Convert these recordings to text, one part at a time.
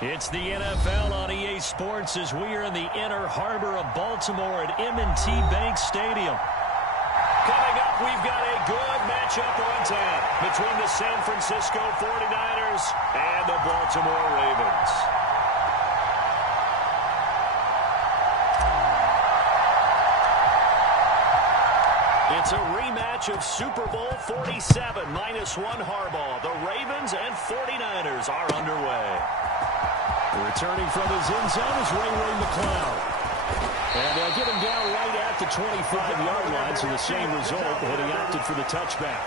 It's the NFL on EA Sports as we are in the inner harbor of Baltimore at M&T Bank Stadium. Coming up, we've got a good matchup on tap between the San Francisco 49ers and the Baltimore Ravens. It's a rematch of Super Bowl 47 -1 Harbaugh. The Ravens and 49ers are underway. Returning from his end zone is Ray McCloud. And they'll get him down right at the 25-yard line, so the same result, but he opted for the touchback.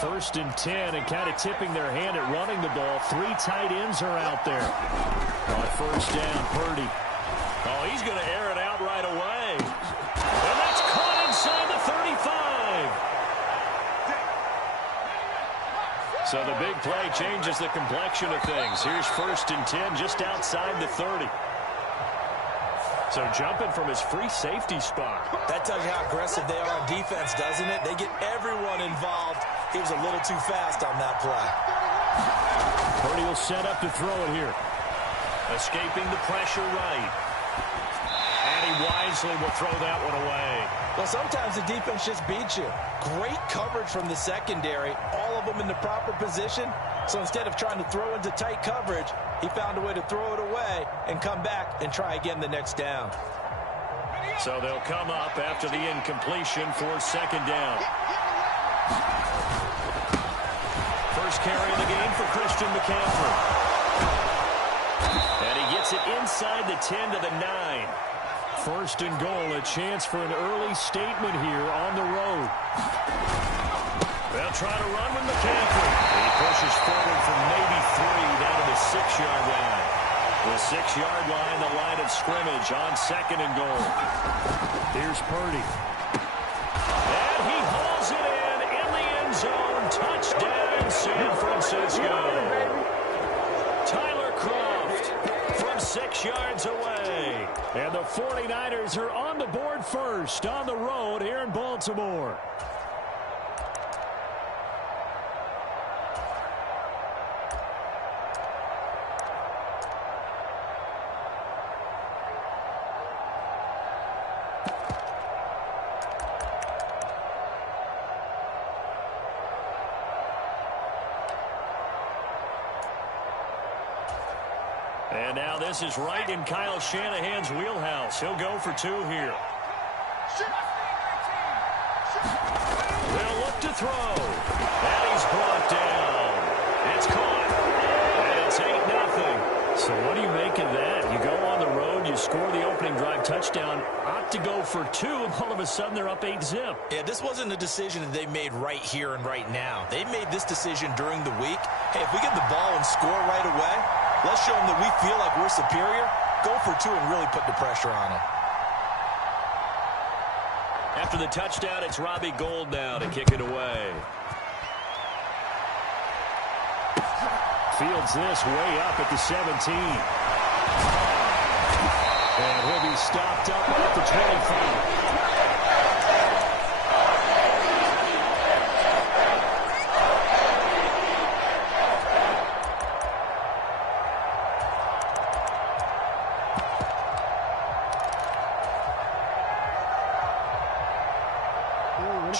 First and 10, and kind of tipping their hand at running the ball. 3 tight ends are out there. On first down, Purdy. Oh, he's going to air it out right away. And that's caught inside the 35. So the big play changes the complexion of things. Here's first and 10 just outside the 30. So jumping from his free safety spot. That tells you how aggressive they are on defense, doesn't it? They get everyone involved. He was a little too fast on that play. Purdy will set up to throw it here. Escaping the pressure right. And he wisely will throw that one away. Well, sometimes the defense just beats you. Great coverage from the secondary. All of them in the proper position. So instead of trying to throw into tight coverage, he found a way to throw it away and come back and try again the next down. So they'll come up after the incompletion for second down. First carry of the game for Christian McCaffrey. And he gets it inside the 10 to the 9. First and goal, a chance for an early statement here on the road. They'll try to run with McCaffrey. He pushes forward from maybe 3 down to the 6-yard line. The 6-yard line, the line of scrimmage on second and goal. Here's Purdy. And he hauls it in the end zone. Touchdown, San Francisco. Tyler Kroft from 6 yards away. And the 49ers are on the board first on the road here in Baltimore. And now this is right in Kyle Shanahan's wheelhouse. He'll go for 2 here. They'll look to throw. And he's brought down. It's caught. And it's 8-0. So what do you make of that? You go on the road, you score the opening drive touchdown, opt to go for 2, and all of a sudden they're up 8-0. Yeah, this wasn't a decision that they made right here and right now. They made this decision during the week. Hey, if we get the ball and score right away, let's show them that we feel like we're superior. Go for 2 and really put the pressure on them. After the touchdown, it's Robbie Gould now to kick it away. Fields this way up at the 17. And he'll be stopped up at the 25.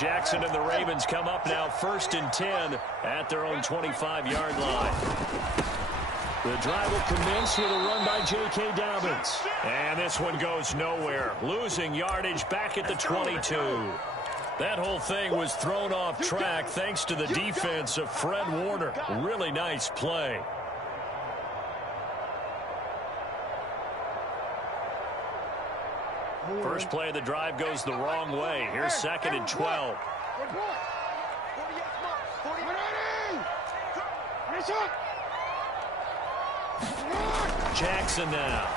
Jackson and the Ravens come up now first and 10 at their own 25-yard line. The drive will commence with a run by J.K. Dobbins. And this one goes nowhere. Losing yardage back at the 22. That whole thing was thrown off track thanks to the defense of Fred Warner. Really nice play. First play of the drive goes the wrong way. Here's second and 12. Jackson now.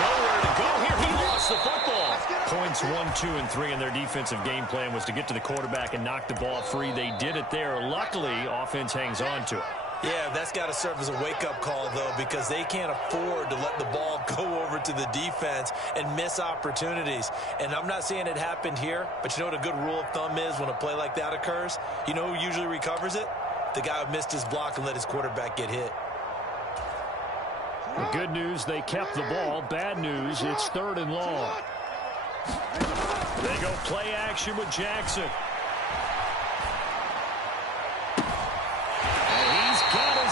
Nowhere to go here. He lost the football. Points 1, 2, and 3 in their defensive game plan was to get to the quarterback and knock the ball free. They did it there. Luckily, offense hangs on to it. Yeah, that's got to serve as a wake-up call, though, because they can't afford to let the ball go over to the defense and miss opportunities. And I'm not saying it happened here, but you know what a good rule of thumb is when a play like that occurs? You know who usually recovers it? The guy who missed his block and let his quarterback get hit. The good news, they kept the ball. Bad news, it's 3rd and long. They go play action with Jackson.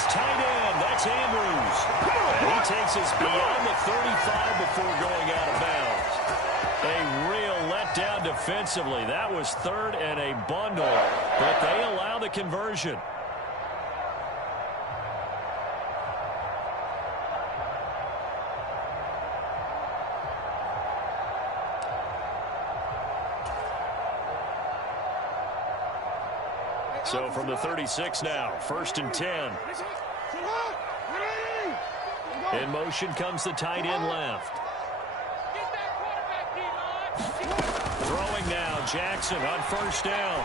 Tight end, that's Andrews. And he takes us beyond the 35 before going out of bounds. A real letdown defensively. That was 3rd and a bundle, but they allow the conversion. So from the 36 now, 1st and 10. In motion comes the tight end left. Throwing now, Jackson on 1st down.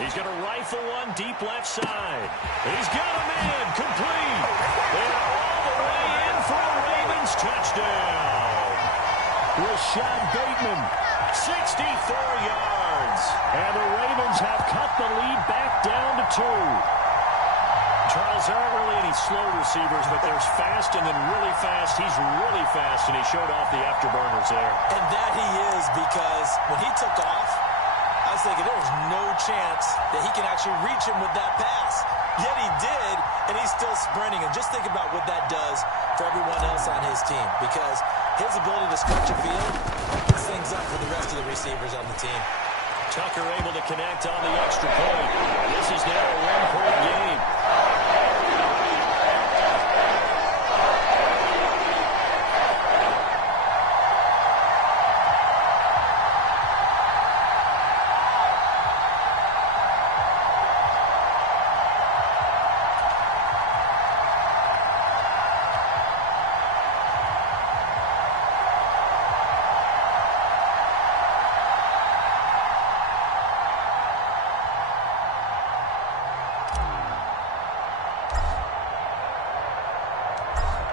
He's going to rifle one deep left side. He's got a man, complete. And all the way in for a Ravens touchdown. Rashad Bateman, 64 yards. And the Ravens have cut the lead back down to 2. Charles, there aren't really any slow receivers, but there's fast and then really fast. He's really fast, and he showed off the afterburners there. And that he is, because when he took off, I was thinking there was no chance that he can actually reach him with that pass. Yet he did, and he's still sprinting. And just think about what that does for everyone else on his team, because his ability to stretch a field opens things up for the rest of the receivers on the team. Tucker able to connect on the extra point. This is now a 1-point game.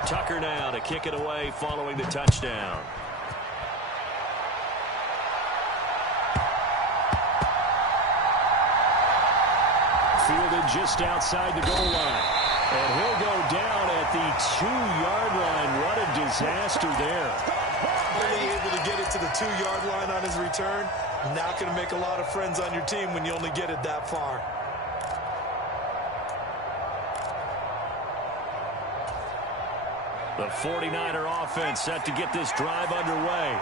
Tucker now to kick it away following the touchdown. Fielded just outside the goal line. And he'll go down at the 2-yard line. What a disaster there. Only able to get it to the 2-yard line on his return. Not going to make a lot of friends on your team when you only get it that far. The 49er offense set to get this drive underway.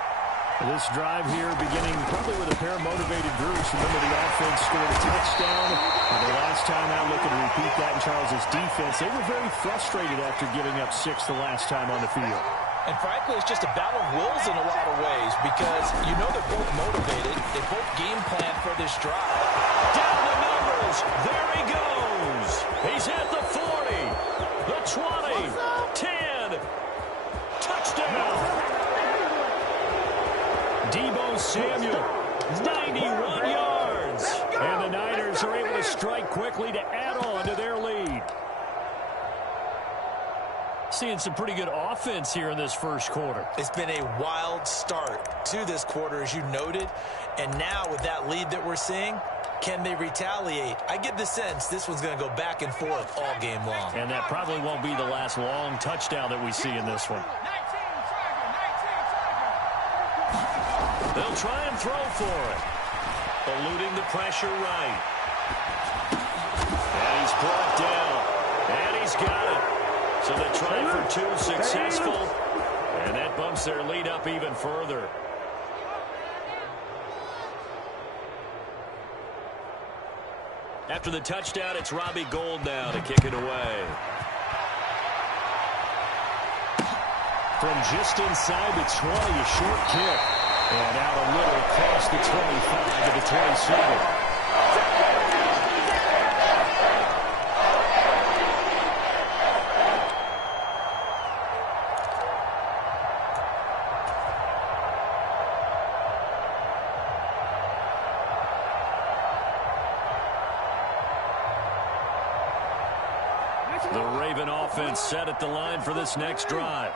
This drive here beginning probably with a pair of motivated groups. Remember, the offense scored a touchdown. And the last time out, looking to repeat that in Charles's defense. They were very frustrated after giving up 6 the last time on the field. And frankly, it's just a battle of wills in a lot of ways, because you know they're both motivated. They both game plan for this drive. Down the numbers. There he goes. He's at the 40, the 20, 10. Touchdown. Deebo Samuel, 91 yards. And the Niners are able to strike quickly to add on to their lead. Seeing some pretty good offense here in this first quarter. It's been a wild start to this quarter, as you noted. And now with that lead that we're seeing, can they retaliate? I get the sense this one's going to go back and forth all game long. And that probably won't be the last long touchdown that we see in this one. They'll try and throw for it. Eluding the pressure right. And he's brought down. And he's got it. So they try for 2, successful. And that bumps their lead up even further. After the touchdown, it's Robbie Gould now to kick it away. From just inside the 20, a short kick. And out a little across the 25 to the 27. even offense set at the line for this next drive.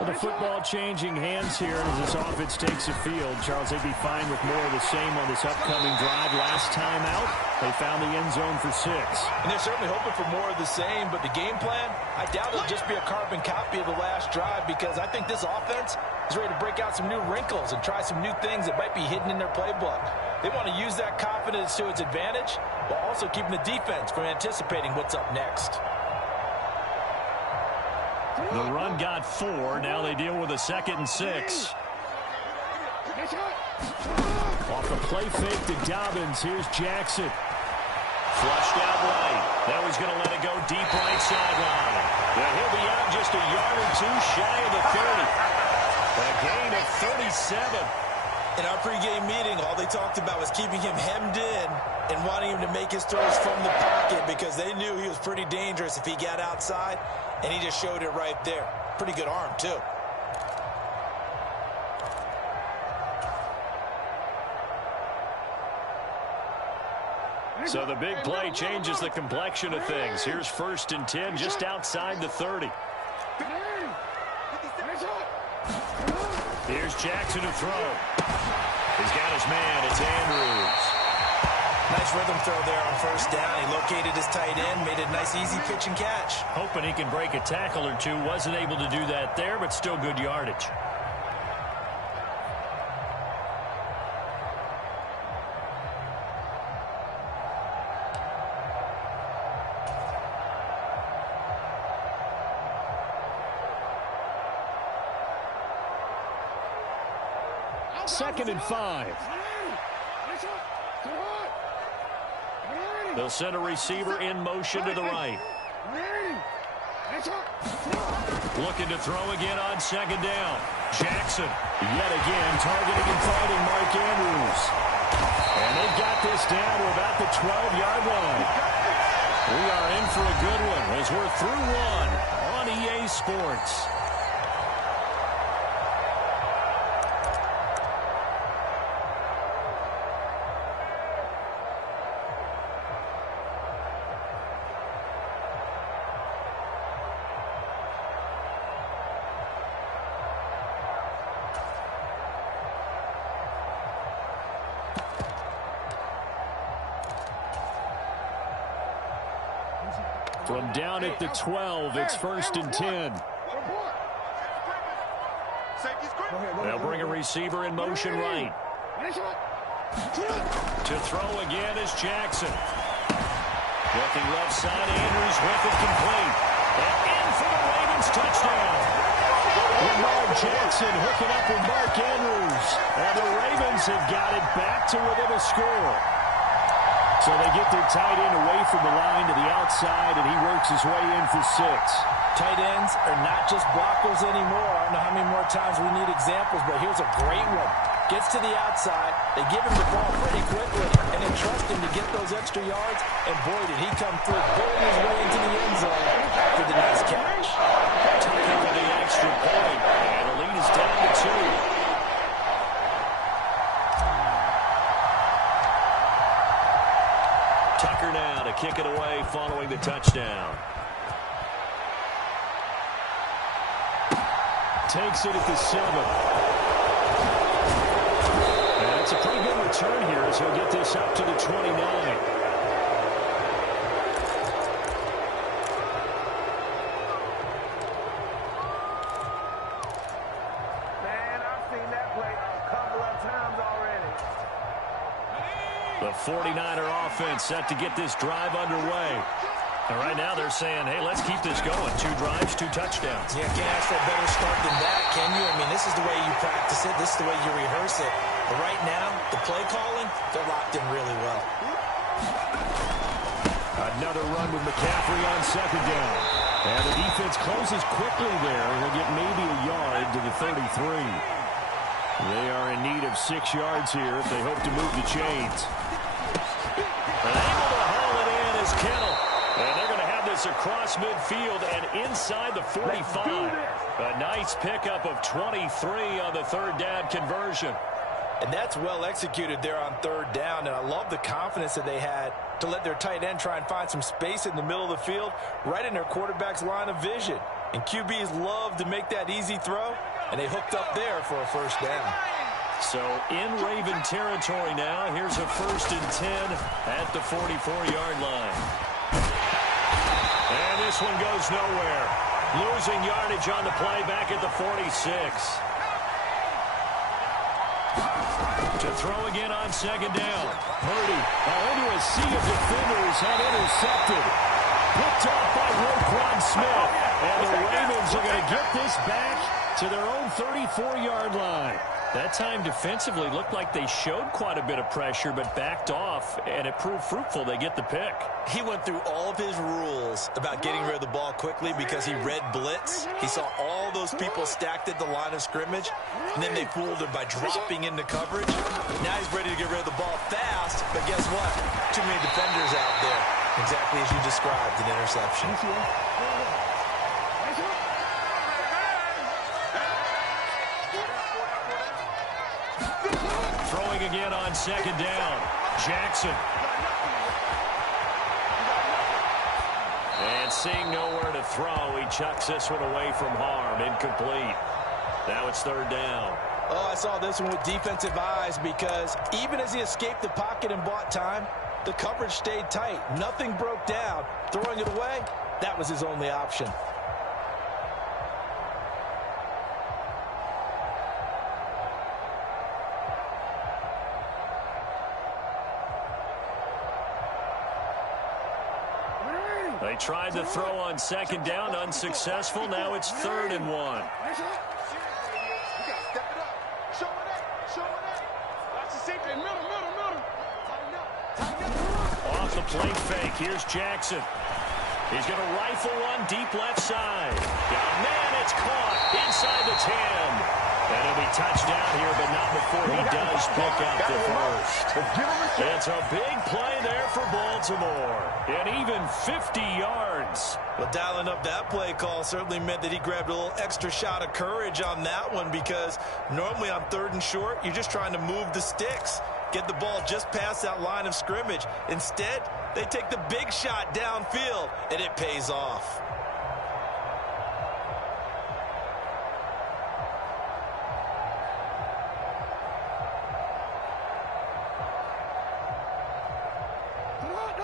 Well, the football changing hands here as this offense takes the field. Charles, they'd be fine with more of the same on this upcoming drive. Last time out, they found the end zone for 6. And they're certainly hoping for more of the same, but the game plan, I doubt it'll just be a carbon copy of the last drive, because I think this offense is ready to break out some new wrinkles and try some new things that might be hidden in their playbook. They want to use that confidence to its advantage while also keeping the defense from anticipating what's up next. The run got 4. Now they deal with a 2nd and 6. Off the play fake to Dobbins. Here's Jackson. Flushed out right. Now he's going to let it go deep right sideline. Now he'll be out just a yard or 2 shy of the 30. A gain of 37. In our pregame meeting, all they talked about was keeping him hemmed in and wanting him to make his throws from the pocket, because they knew he was pretty dangerous if he got outside, and he just showed it right there. Pretty good arm, too. So the big play changes the complexion of things. Here's 1st and 10 just outside the 30. Here's Jackson to throw. He's got his man. It's Andrews. Nice rhythm throw there on 1st down. He located his tight end, made a nice easy pitch and catch. Hoping he can break a tackle or 2. Wasn't able to do that there, but still good yardage. Second and 5. They'll send a receiver in motion to the right. Looking to throw again on 2nd down. Jackson Yet again targeting and fighting Mark Andrews. And they've got this down to about the 12-yard line. We are in for a good one as we're through one on EA Sports. From down at the 12, it's 1st and 10. They'll bring a receiver in motion right. To throw again is Jackson. Looking left side, Andrews with it complete. And in for the Ravens touchdown. Lamar Jackson hooking up with Mark Andrews. And the Ravens have got it back to within a score. So they get their tight end away from the line to the outside, and he works his way in for 6. Tight ends are not just blockers anymore. I don't know how many more times we need examples, but here's a great one. Gets to the outside, they give him the ball pretty quickly, and then trust him to get those extra yards, and boy, did he come through, pulling his way into the end zone after the nice catch. Tucker for the extra point, and the lead is down to 2. Tucker now to kick it away following the touchdown. Takes it at the 7. And it's a pretty good return here as he'll get this up to the 29. Man, I've seen that play a couple of times already. The 49er offense set to get this drive underway. And right now they're saying, hey, let's keep this going. 2 drives, 2 touchdowns. Yeah, can't ask for a better start than that, can you? I mean, this is the way you practice it. This is the way you rehearse it. But right now, the play calling, they're locked in really well. Another run with McCaffrey on 2nd down. And the defense closes quickly there. He'll get maybe a yard to the 33. They are in need of 6 yards here if they hope to move the chains. And able to haul it in is Kittle. And they're going to have this across midfield and inside the 45. A nice pickup of 23 on the 3rd down conversion. And that's well executed there on third down. And I love the confidence that they had to let their tight end try and find some space in the middle of the field, right in their quarterback's line of vision. And QBs love to make that easy throw, and they hooked up there for a first down. So in Raven territory now, here's a 1st and 10 at the 44-yard line. And this one goes nowhere. Losing yardage on the play back at the 46. To throw again on 2nd down. Purdy into a sea of defenders and intercepted. Picked off by Roquan Smith. And the Ravens are going to get this back to their own 34-yard line. That time defensively looked like they showed quite a bit of pressure but backed off, and it proved fruitful. They get the pick. He went through all of his rules about getting rid of the ball quickly because he read blitz. He saw all those people stacked at the line of scrimmage, and then they fooled him by dropping into coverage. Now he's ready to get rid of the ball fast, but guess what? Too many defenders out there. Exactly as you described, an interception. Throwing again on 2nd down. Jackson. And seeing nowhere to throw, he chucks this one away from harm. Incomplete. Now it's 3rd down. Oh, I saw this one with defensive eyes because even as he escaped the pocket and bought time, the coverage stayed tight. Nothing broke down. Throwing it away, that was his only option. They tried to throw on 2nd down, unsuccessful. Now it's 3rd and 1. Off the play fake, here's Jackson. He's going to rifle one deep left side. Oh, man, it's caught inside the 10. And it'll be touchdown here, but not before he does pick up the first. It's a big play there for Baltimore. And even 50 yards. Well, dialing up that play call certainly meant that he grabbed a little extra shot of courage on that one because normally on 3rd and short, you're just trying to move the sticks. Get the ball just past that line of scrimmage. Instead, they take the big shot downfield, and it pays off.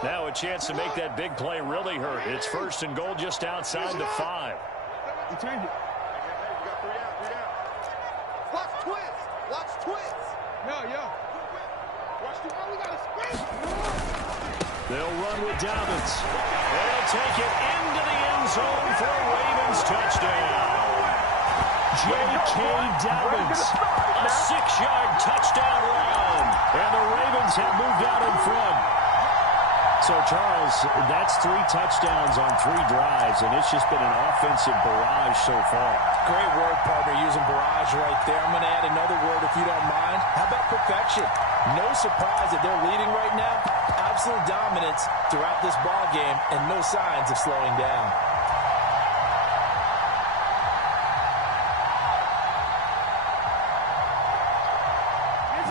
Now a chance to make that big play really hurt. It's 1st and goal just outside the 5. You turned it. Watch twist. Watch twist. Yeah. Watch the we got a sprint. They'll run with Dobbins. They'll take it into the end zone for a Ravens touchdown. J.K. Dobbins, a 6-yard touchdown run. And the Ravens have moved out in front. So, Charles, that's 3 touchdowns on 3 drives, and it's just been an offensive barrage so far. Great word, partner, using barrage right there. I'm going to add another word if you don't mind. How about perfection? No surprise that they're leading right now. Absolute dominance throughout this ball game and no signs of slowing down.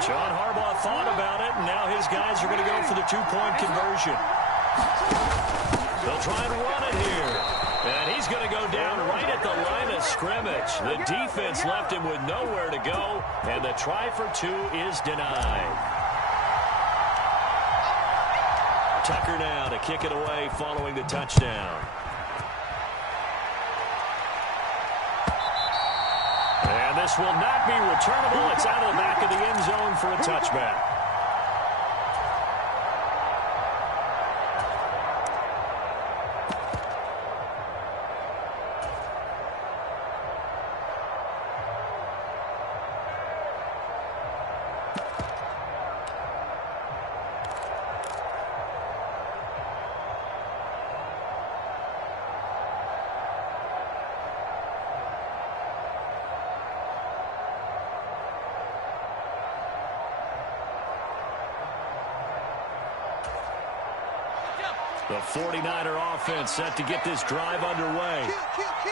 John Harbaugh thought about it, and now his guys are going to go for the 2-point conversion. They'll try and run it here. And he's going to go down right at the line of scrimmage. The defense left him with nowhere to go, and the try for 2 is denied. Tucker now to kick it away following the touchdown. And this will not be returnable. It's out of the back of the end zone for a touchback. The 49er offense set to get this drive underway.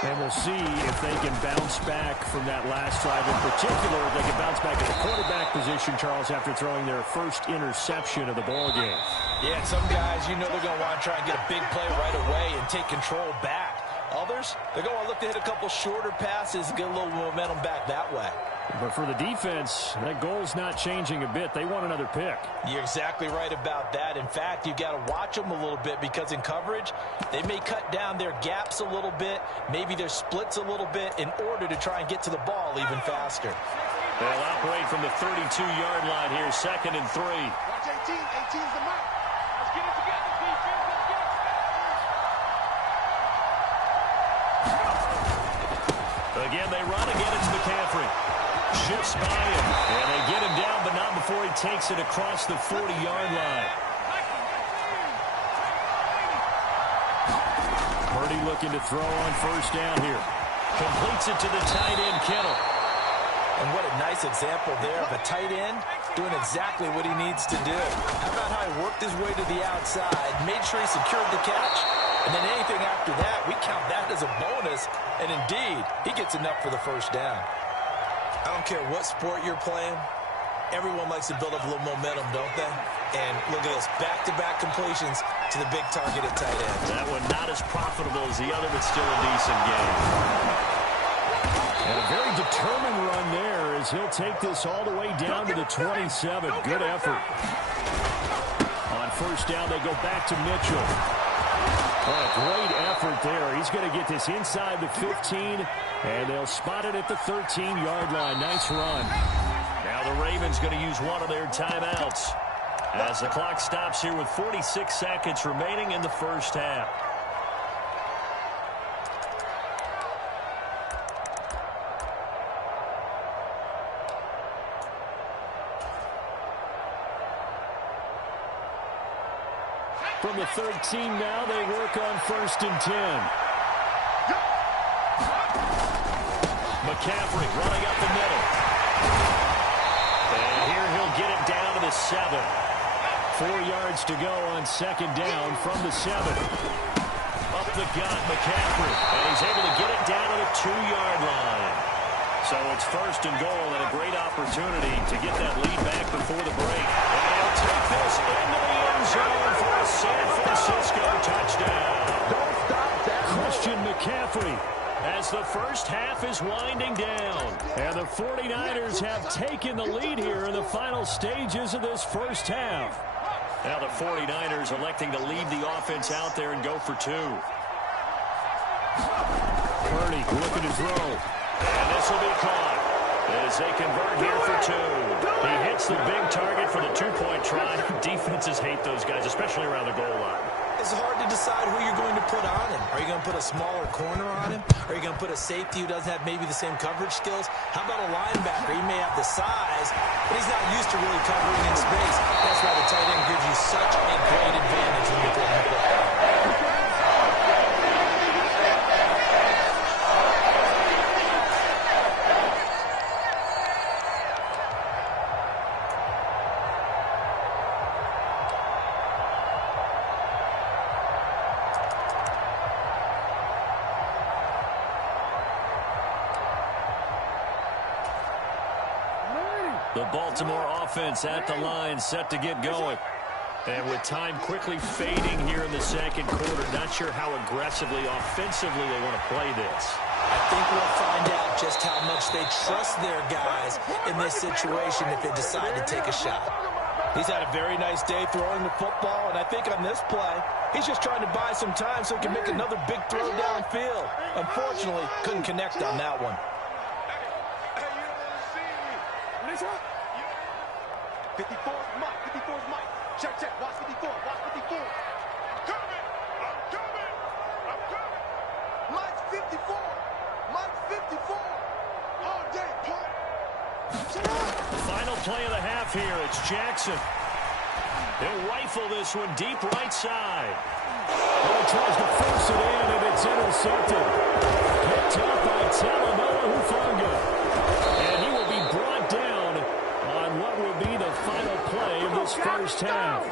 And we'll see if they can bounce back from that last drive. In particular, if they can bounce back at the quarterback position, Charles, after throwing their first interception of the ballgame. Yeah, some guys, you know they're going to want to try and get a big play right away and take control back. Others, they're going to look to hit a couple shorter passes and get a little momentum back that way. But for the defense, that goal's not changing a bit. They want another pick. You're exactly right about that. In fact, you've got to watch them a little bit because in coverage, they may cut down their gaps a little bit, maybe their splits a little bit in order to try and get to the ball even faster. They'll operate from the 32-yard line here, 2nd and 3. Watch 18. 18's the mark. Let's get it together, defense. Let's get it. Again, they run. Again, it's McCaffrey. Shifts by him, and they get him down, but not before he takes it across the 40-yard line. Purdy looking to throw on first down here. Completes it to the tight end, Kittle. And what a nice example there of a tight end doing exactly what he needs to do. How about how he worked his way to the outside, made sure he secured the catch, and then anything after that, we count that as a bonus, and indeed, he gets enough for the first down. I don't care what sport you're playing, everyone likes to build up a little momentum, don't they? And look at this, back-to-back completions to the big target at tight end. That one not as profitable as the other, but still a decent game. And a very determined run there as he'll take this all the way down to the 27. Good effort. On first down, they go back to Mitchell. Oh, a great effort there. He's going to get this inside the 15, and they'll spot it at the 13-yard line. Nice run. Now the Ravens going to use one of their timeouts as the clock stops here with 46 seconds remaining in the first half. From the 13 now, they work on 1st and 10. McCaffrey running up the middle. And here he'll get it down to the 7. 4 yards to go on 2nd down from the 7. Up the gut, McCaffrey. And he's able to get it down to the 2-yard line. So it's 1st and goal and a great opportunity to get that lead back before the break. And he'll take this into the end zone for a San Francisco touchdown. Don't stop that. Christian McCaffrey as the first half is winding down. And the 49ers have taken the lead here in the final stages of this first half. Now the 49ers electing to leave the offense out there and go for 2. Purdy looking to throw. And this will be caught as they convert here for 2. He hits the big target for the 2-point try. Defenses hate those guys, especially around the goal line. It's hard to decide who you're going to put on him. Are you going to put a smaller corner on him? Are you going to put a safety who doesn't have maybe the same coverage skills? How about a linebacker? He may have the size, but he's not used to really covering in space. That's why the tight end gives you such a great advantage when you're throwing the football. The Baltimore offense at the line, set to get going. And with time quickly fading here in the second quarter, not sure how aggressively, offensively they want to play this. I think we'll find out just how much they trust their guys in this situation if they decide to take a shot. He's had a very nice day throwing the football, and I think on this play, he's just trying to buy some time so he can make another big throw downfield. Unfortunately, couldn't connect on that one. 54's Mike. 54's Mike. Check, check. Watch 54. Watch 54. I'm coming. I'm coming. I'm coming. Mike's 54. Mike's 54. All day, punk. Shut up. Final play of the half here. It's Jackson. They'll rifle this one deep right side. Well, he tries to force it in, and it's intercepted. Picked up by Talanoa Hufanga. And he will be brought down on what will be the final play of this first half.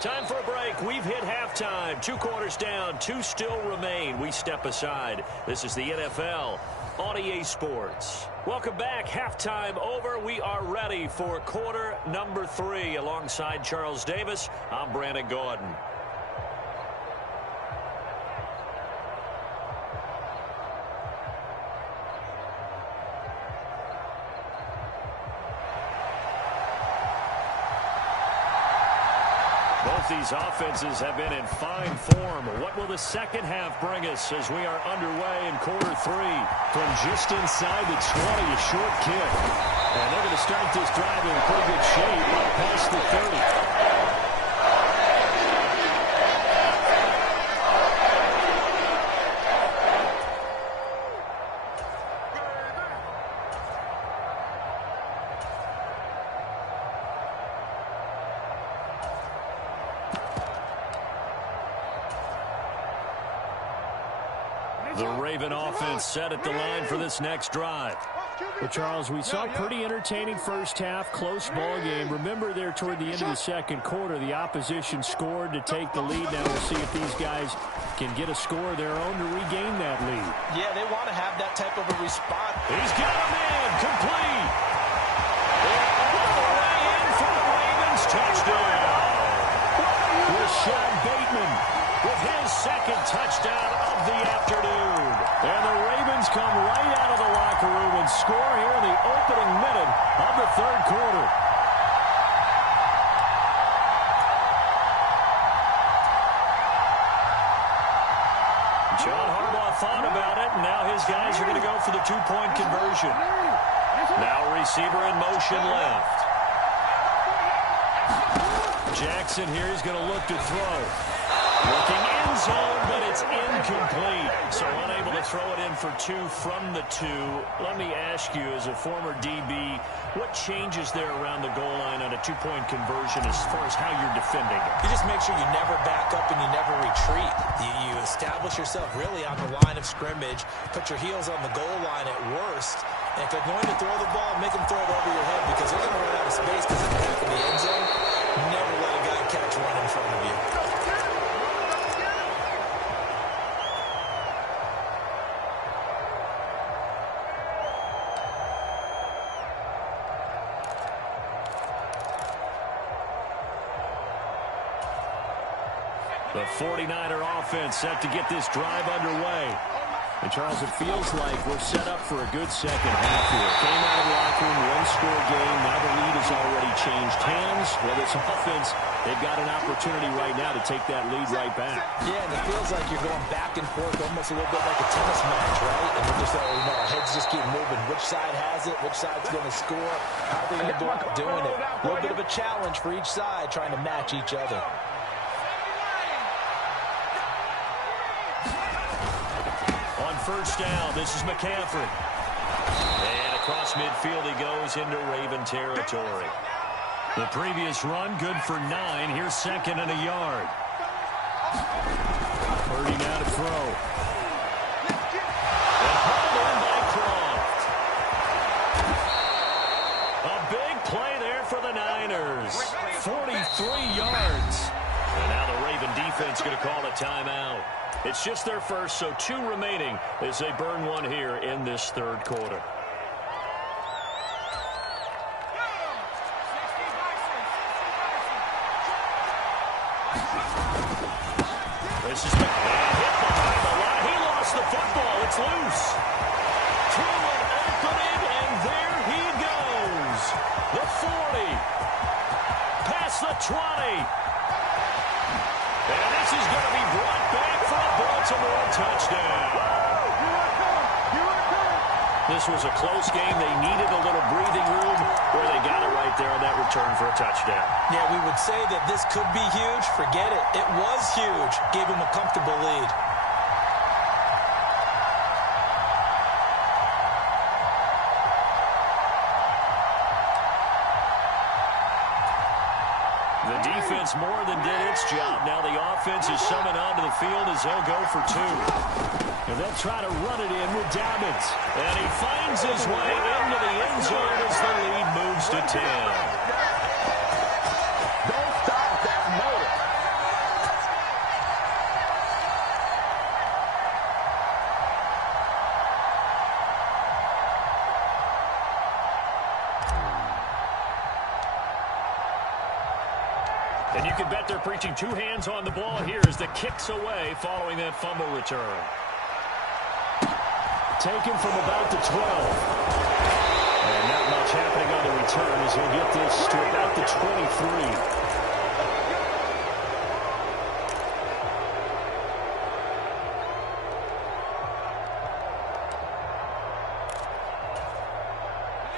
Time for a break. We've hit halftime. 2 quarters down. 2 still remain. We step aside. This is the NFL on EA Sports. Welcome back. Halftime over. We are ready for quarter number 3. Alongside Charles Davis, I'm Brandon Gordon. Both these offenses have been in fine form. What will the second half bring us as we are underway in quarter 3? From just inside the 20, a short kick. And they're going to start this drive in pretty good shape up past the 30. The Raven offense set at the line for this next drive. Well, Charles, we saw a pretty entertaining first half, close ball game. Remember there toward the end of the second quarter, the opposition scored to take the lead. Now we'll see if these guys can get a score of their own to regain that lead. Yeah, they want to have that type of a response. He's got him in, complete. They're all the way in for the Ravens touchdown. Rashad Bateman with his second touchdown of the afternoon. And the Ravens come right out of the locker room and score here in the opening minute of the third quarter. John Harbaugh thought about it, and now his guys are going to go for the 2-point conversion. Now receiver in motion left. Jackson here is going to look to throw. Looking end zone, but it's incomplete. So unable to throw it in for 2 from the 2. Let me ask you, as a former DB, what changes there around the goal line on a 2-point conversion as far as how you're defending it? You just make sure you never back up and you never retreat. You establish yourself really on the line of scrimmage, put your heels on the goal line at worst. And if they're going to throw the ball, make them throw it over your head because they're going to run out of space because it's back in the end zone. Never let a guy catch one in front of you. The 49er offense set to get this drive underway. And, Charles, it feels like we're set up for a good second half here. Came out of the locker room, one-score game. Now the lead has already changed hands. Well, this offense, they've got an opportunity right now to take that lead right back. Yeah, and it feels like you're going back and forth almost a little bit like a tennis match, right? And we're just, our heads just keep moving. Which side has it? Which side's going to score? How are they going to go about doing it? A little bit of a challenge for each side trying to match each other. First down, this is McCaffrey. And across midfield he goes into Raven territory. The previous run, good for 9. Here's second and a yard. Purdy now to throw. And hauled in by Croft. A big play there for the Niners. 43 yards. And now the Raven defense going to call a timeout. It's just their first, so 2 remaining as they burn one here in this third quarter. This is McMahon hit behind the line. He lost the football. It's loose. To an opening, and there he goes. The 40. Past the 20. And this is going to be brought back for a Baltimore touchdown. This was a close game. They needed a little breathing room where they got it right there on that return for a touchdown. Yeah, we would say that this could be huge. Forget it. It was huge. Gave him a comfortable lead. The defense more than did its job. Now the offense is summoned onto the field as they'll go for 2. And they'll try to run it in with Dobbins. And he finds his way into the end zone as the lead moves to 10. Don't stop that motor. And you can bet they're preaching two hands on the ball here as the kick's away following that fumble return. Taken from about the 12. And not much happening on the return as he'll get this to about the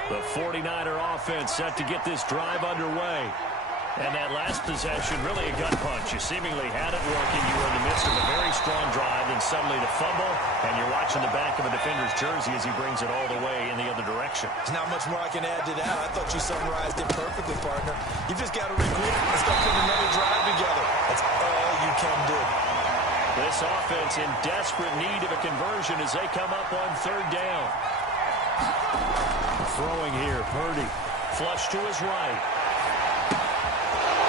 23. The 49er offense set to get this drive underway. And that last possession, really a gut punch. You seemingly had it working. You were in the midst of a very strong drive, and suddenly the fumble, and you're watching the back of a defender's jersey as he brings it all the way in the other direction. There's not much more I can add to that. I thought you summarized it perfectly, partner. You just got to regroup and start putting another drive together. That's all you can do. This offense in desperate need of a conversion as they come up on third down. Throwing here, Purdy. Flush to his right.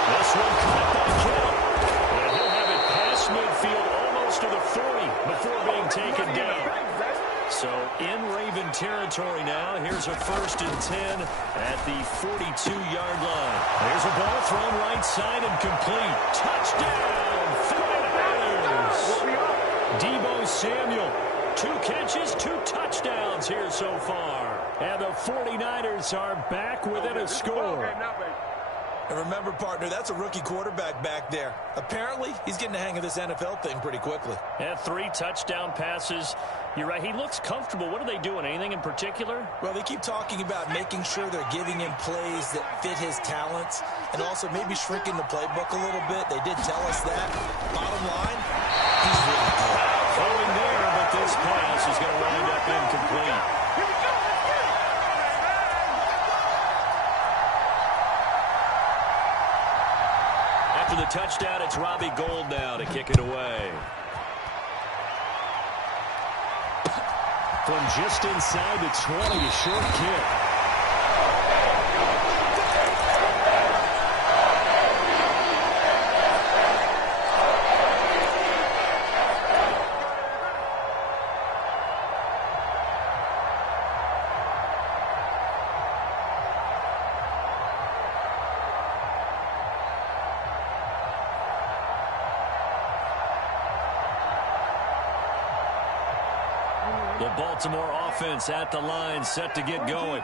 This one caught by Kittle. And he'll have it past midfield almost to the 40 before being taken down. So in Raven territory now. Here's a 1st and 10 at the 42-yard line. There's a ball thrown right side and complete. Touchdown, 49ers. Deebo Samuel. 2 catches, 2 touchdowns here so far. And the 49ers are back within a score. And remember, partner, that's a rookie quarterback back there. Apparently, he's getting the hang of this NFL thing pretty quickly. Yeah, 3 touchdown passes. You're right, he looks comfortable. What are they doing? Anything in particular? Well, they keep talking about making sure they're giving him plays that fit his talents and also maybe shrinking the playbook a little bit. They did tell us that. Bottom line, he's really good. Throwing there, but this pass is going to wind up incomplete. After the touchdown, it's Robbie Gould now to kick it away. From just inside the 20, a short kick. The Baltimore offense at the line, set to get going.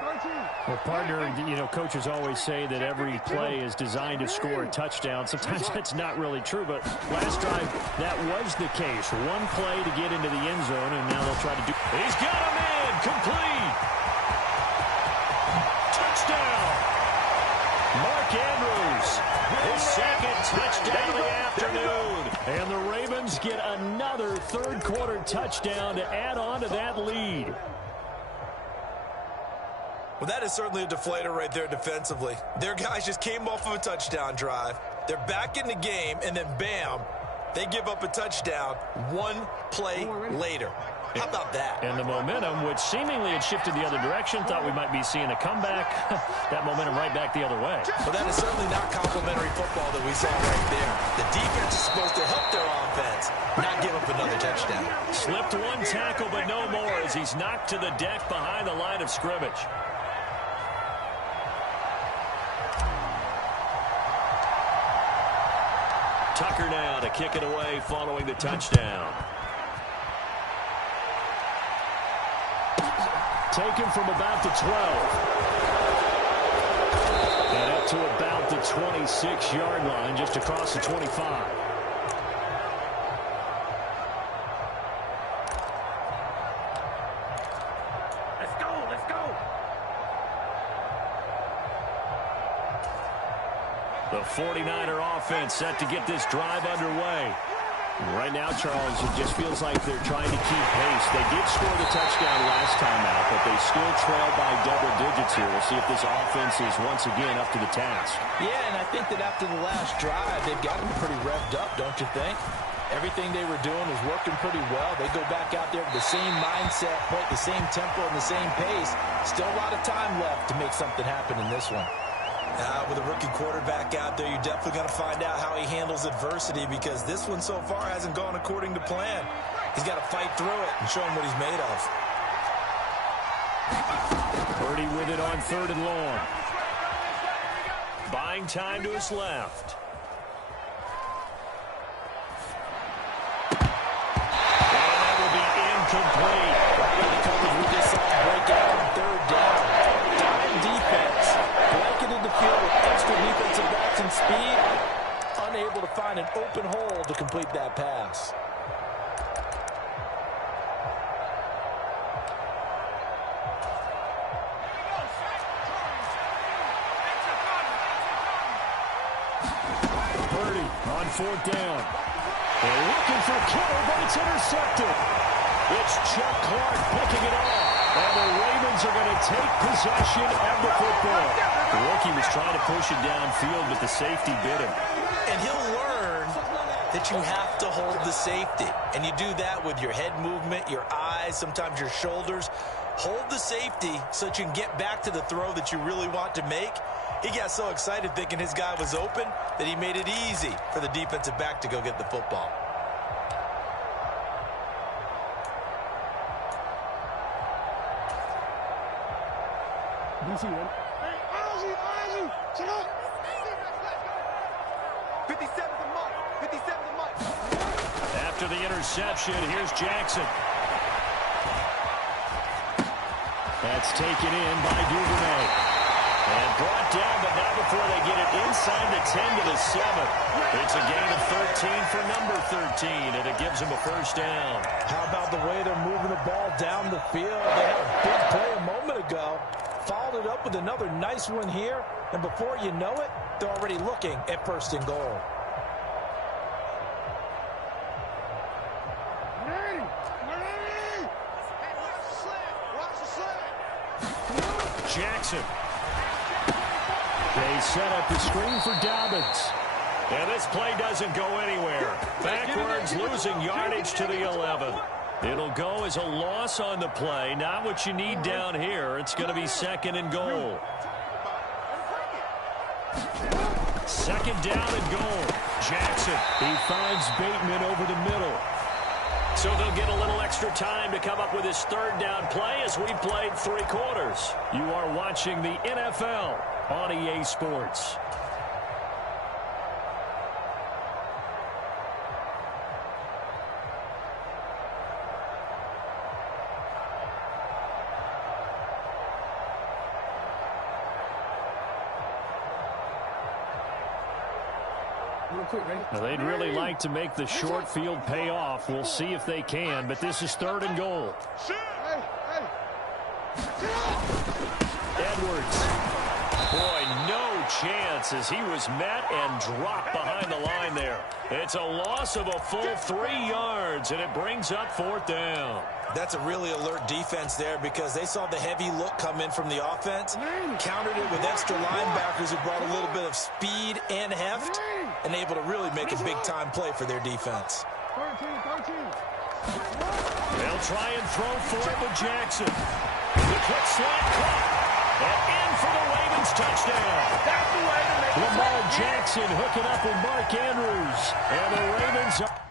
Well, partner, you know, coaches always say that every play is designed to score a touchdown. Sometimes that's not really true, but last drive, that was the case. One play to get into the end zone, and now they'll try to do... He's got him in, complete. Touchdown. Mark Andrews, his 2nd touchdown of the afternoon. And the Ravens get another third-quarter touchdown to add on to that lead. Well, that is certainly a deflator right there defensively. Their guys just came off of a touchdown drive. They're back in the game, and then bam, they give up a touchdown 1 play later. How about that? And the momentum, which seemingly had shifted the other direction, thought we might be seeing a comeback. That momentum right back the other way. Well, that is certainly not complimentary football that we saw right there. The defense is supposed to help their offense, not give up another touchdown. Slipped 1 tackle, but no more as he's knocked to the deck behind the line of scrimmage. Tucker now to kick it away following the touchdown. Taken from about the 12. And up to about the 26-yard line, just across the 25. Let's go, let's go. The 49er offense set to get this drive underway. Right now, Charles, it just feels like they're trying to keep pace. They did score the touchdown last time out, but they still trail by double digits here. We'll see if this offense is once again up to the task. Yeah, and I think that after the last drive, they've got them pretty revved up, don't you think? Everything they were doing was working pretty well. They go back out there with the same mindset, play at the same tempo and the same pace. Still a lot of time left to make something happen in this one. With a rookie quarterback out there, you're definitely going to find out how he handles adversity because this one so far hasn't gone according to plan. He's got to fight through it and show him what he's made of. Purdy with it on 3rd and long. Buying time to his left. incomplete. The coverage we just saw break out on third down. Dime defense. Blanketed the field with extra defensive backs and speed. Unable to find an open hole to complete that pass. On fourth down. They're looking for Kittle, but it's intercepted. It's Chuck Clark picking it off. And the Ravens are going to take possession of the football. The rookie was trying to push it downfield, but the safety bit him. And he'll learn that you have to hold the safety. And you do that with your head movement, your eyes, sometimes your shoulders. Hold the safety so that you can get back to the throw that you really want to make. He got so excited thinking his guy was open that he made it easy for the defensive back to go get the football. After the interception, here's Jackson. That's taken in by Duvernay. And brought down, but not before they get it inside the 10 to the 7. It's a gain of 13 for number 13, and it gives them a first down. How about the way they're moving the ball down the field? They had a big play a moment ago. Followed it up with another nice one here. And before you know it, they're already looking at first and goal. Jackson. They set up the screen for Dobbins. And this play doesn't go anywhere. Backwards, losing yardage to the 11. It'll go as a loss on the play. Not what you need down here. It's going to be second and goal. Second down and goal. Jackson. He finds Bateman over the middle. So they'll get a little extra time to come up with his third down play as we played 3 quarters. You are watching the NFL on EA Sports. Now, they'd really like to make the short field pay off. We'll see if they can, but this is third and goal. Edwards. Boy, no chance as he was met and dropped behind the line there. It's a loss of a full 3 yards, and it brings up fourth down. That's a really alert defense there because they saw the heavy look come in from the offense, countered it with extra linebackers who brought a little bit of speed and heft, and able to really make a big-time play for their defense. They'll try and throw for it with Jackson. The quick slant caught. And in for the Ravens touchdown. Lamar Jackson hooking up with Mark Andrews. And the Ravens are...